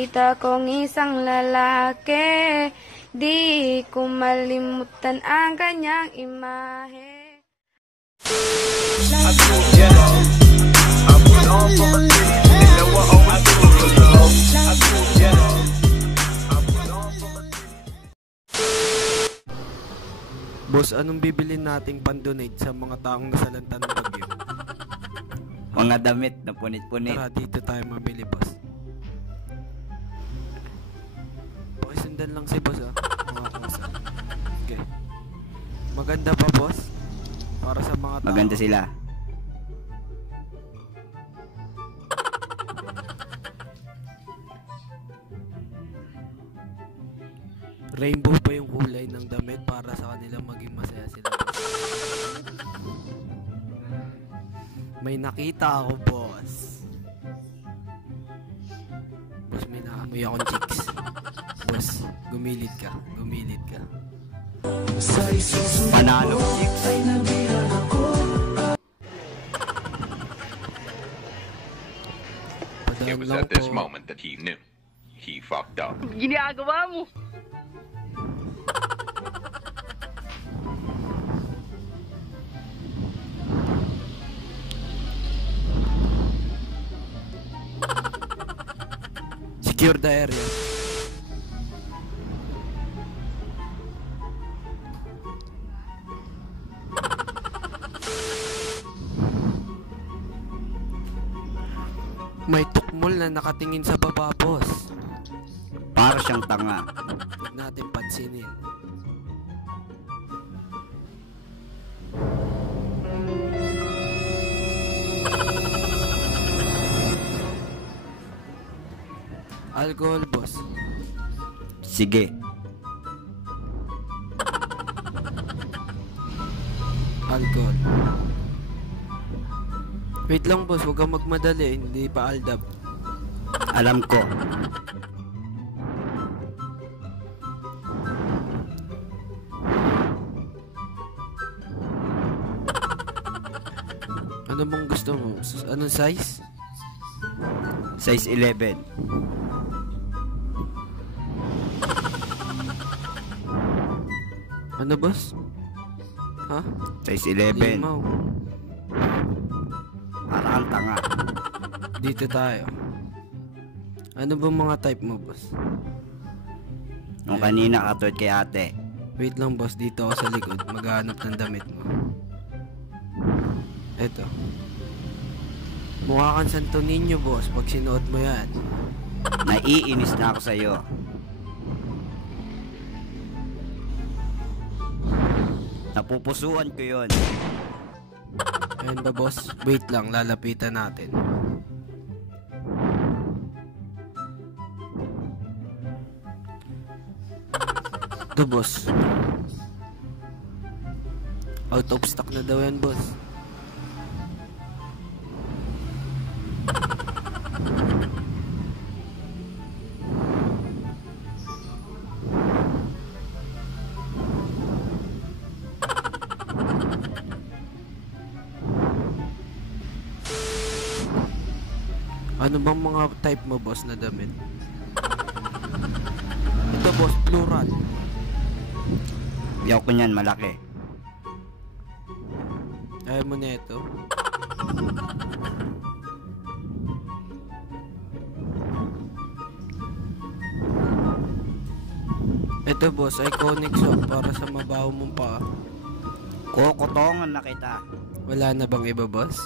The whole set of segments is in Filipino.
nakita kong isang lalaki, di ko malimutan ang kanyang imahe. Boss, anong bibilin nating pan-donate sa mga taong nasalanta ng bagyo? Mga damit na punit-punit. Tara, dito tayo mabili, boss. Pakisundan lang si boss, ah. Mga kusa. Okay. Maganda ba, boss? Para sa mga tao. Maganda sila. Rainbow pa yung kulay ng damit para sa kanila maging masaya sila. May nakita ako, boss. Boss, may naamoy akong chicks. Boss, gumilid ka. Gumilid ka. Manalo chicks. It was at this moment that he knew. He fucked up. Ginagawa mo. Secure the area. May tukmol na nakatingin sa baba, boss. Para siyang tanga. Huwag natin pansinin. Alcohol, boss. Sige. Alcohol. Wait lang, boss. Huwag kang magmadali. Hindi pa aldab. Alam ko. Ano bang gusto mo? Anong size? Size 11. Ano, boss? Ha? Size 11. Limaw. Para kang tanga. Dito tayo. Ano ba mga type mo, boss? Nung kanina katulad kay ate. Wait lang, boss. Dito ako sa likod. Maghahanap ng damit mo. Eto. Mukha kang Santo Niño, boss. Pag sinuot mo yan. Naiinis na ako sa'yo. Napupusuan ko yun. Ayan ba, boss? Wait lang. Lalapitan natin. Ito, boss. Out of stock na daw yan, boss. Ano bang mga type mo, boss, na damit? Ito, boss, plural. Ayaw ko niyan, malaki. Ayaw mo na ito. Ito, boss, iconic sock para sa mabaho mong paa. Kukutongan na kita. Wala na bang iba, boss?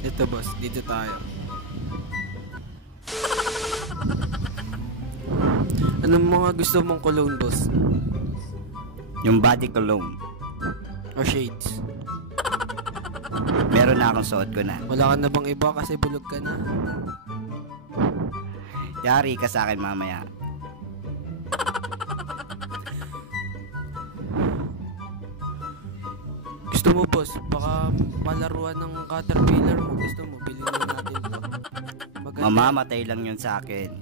Ito, boss, dito tayo. Anong mga gusto mong cologne, boss? Yung body cologne. Or shades? Meron na akong suot ko na. Wala ka na bang iba kasi bulog ka na? Yari ka sa akin mamaya. Gusto mo, boss? Baka palaruan ng Caterpillar mo. Gusto mo? Bilhin na natin to. Maganda. Mamamatay lang yun sa akin.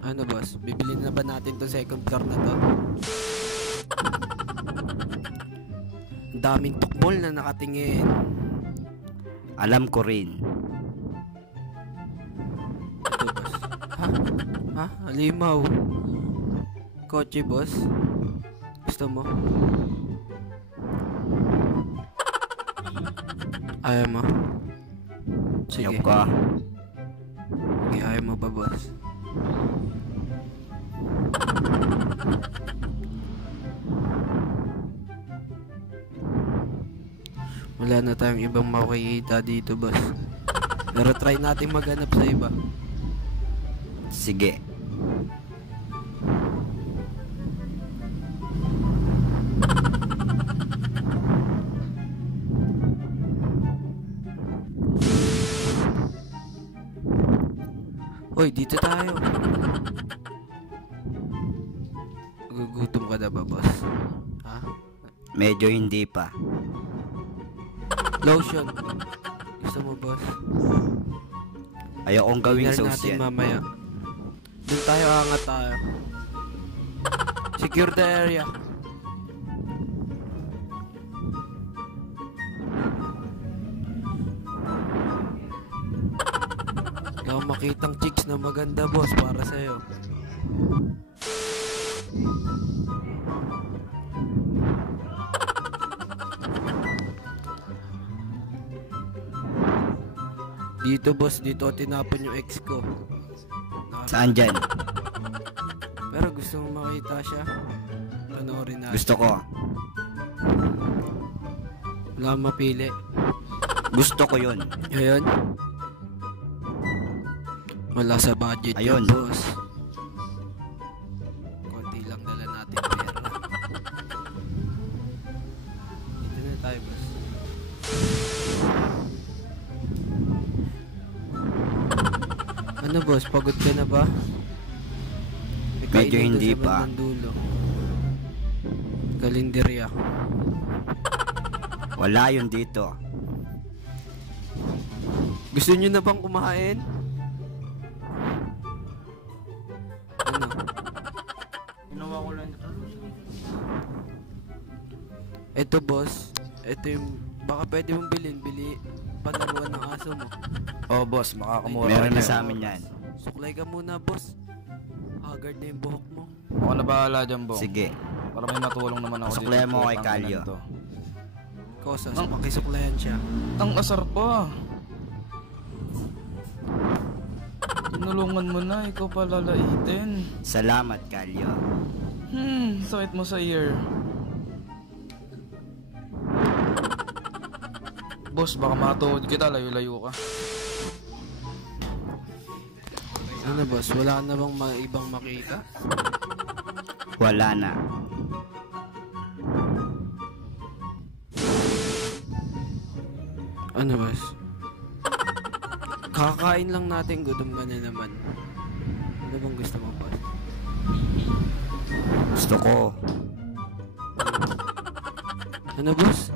Ano, boss? Bibili na ba natin to second floor na to? Ang daming tukmol na nakatingin. Alam ko rin. Ito, boss. Ha? Halimaw. Kotse, boss. Gusto mo? Ayaw mo? Sige. Ayok ka. Okay, ayaw mo ba, boss? Wala na tayong ibang makikita dito, boss. Pero try natin maghanap sa iba. Sige. Hoy, dito tayo. Gugutom ka na ba, boss? Ha? Medyo hindi pa. Lotion. Gusto mo, boss? Ayokong gawing Tingnan sauce natin yan. mamaya. Doon tayo, angat tayo. Secure the area. Wala akong makitang chicks na maganda, boss, para sa'yo. Dito, boss, dito tinapon yung ex ko. Saan dyan? Pero gusto mong makita siya? Panoorin natin. Gusto ko. Wala akong mapili. Gusto ko yun. Ayun. Wala sa budget Ayun. yun, boss. Konti lang dala natin pera. Dito na tayo, boss. Ano, boss? Pagod ka na ba? May Medyo kainan hindi doon sa pa. bandang dulo. Kalenderya. Wala yun dito. Gusto nyo na bang kumain? Ano? Ito, boss. Ito yung... Baka pwede mong bili palaruan ng aso mo. Oh, boss, makakamura Meron na ka sa dyan. amin yan. Suklay ka muna, boss. Haggard na yung buhok mo. Ako na bahala dyan, Bong. Sige. Para may matulong naman ako Suklayan mo kay Putang Kalyo. ina to. Kosas, makisuklayan siya. Ang asar pa. Tinulungan mo na, ikaw pa lalaitin. Salamat, Kalyo. Sakit mo sa ear. Boss, baka matuhod kita, layo-layo ka. Ano, boss? Wala ka na bang ibang makita? Wala na. Ano, boss? Kakain lang natin, gutom ka na naman. Ano bang gusto mo, boss? Gusto ko. Ano, boss?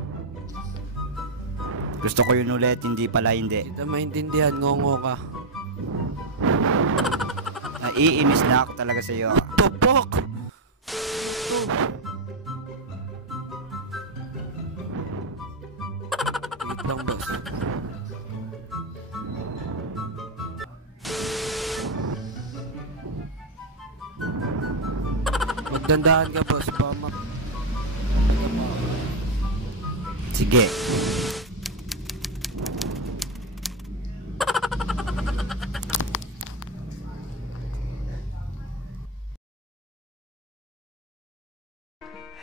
Gusto ko yun ulit, hindi pala hindi. Hindi maintindihan, ngongo ka. Naiinis na ako talaga sa'yo. Topok! Wait lang, boss. Magdandahan ka, boss. Sige.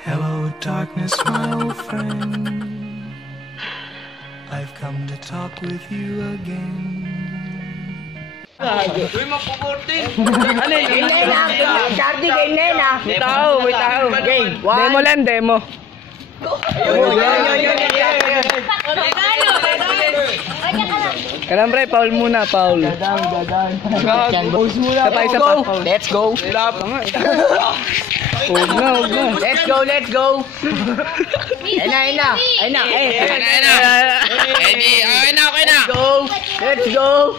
Hello, darkness, my old friend. I've come to talk with you again. Demo lang, demo. Kalam pre, Paul muna, Paul. Pause muna. Isa pa. Let's go. Huwag na. Let's go. Ayun na. Let's go.